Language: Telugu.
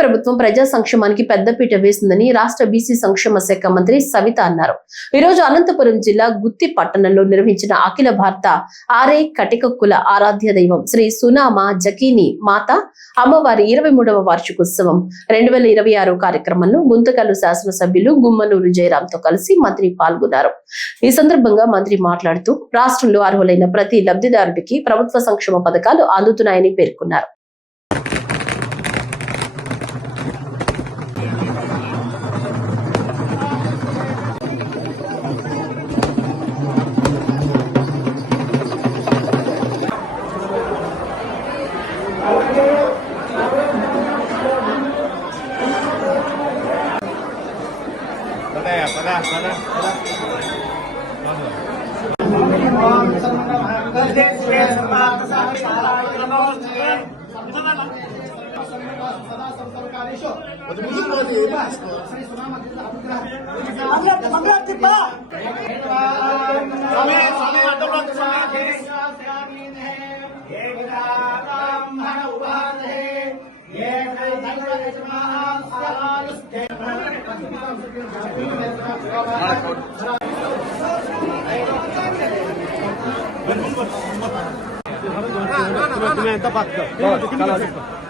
ప్రభుత్వం ప్రజా సంక్షేమానికి పెద్దపీట వేసిందని రాష్ట్ర బీసీ సంక్షేమ శాఖ మంత్రి సవిత అన్నారు. ఈ రోజు అనంతపురం జిల్లా గుత్తి పట్టణంలో నిర్వహించిన అఖిల భారత ఆర్ఐ కటిక కుల ఆరాధ్య దైవం శ్రీ సునామ జకీని మాత అమ్మవారి 23వ వార్షికోత్సవం 2026 కార్యక్రమంలో గుంతకల్లు శాసనసభ్యులు గుమ్మనూరు జయరాంతో కలిసి మంత్రి పాల్గొన్నారు. ఈ సందర్భంగా మంత్రి మాట్లాడుతూ రాష్ట్రంలో అర్హులైన ప్రతి లబ్ధిదారుడికి ప్రభుత్వ సంక్షేమ పథకాలు అందుతున్నాయని పేర్కొన్నారు. तुम्हें बात कर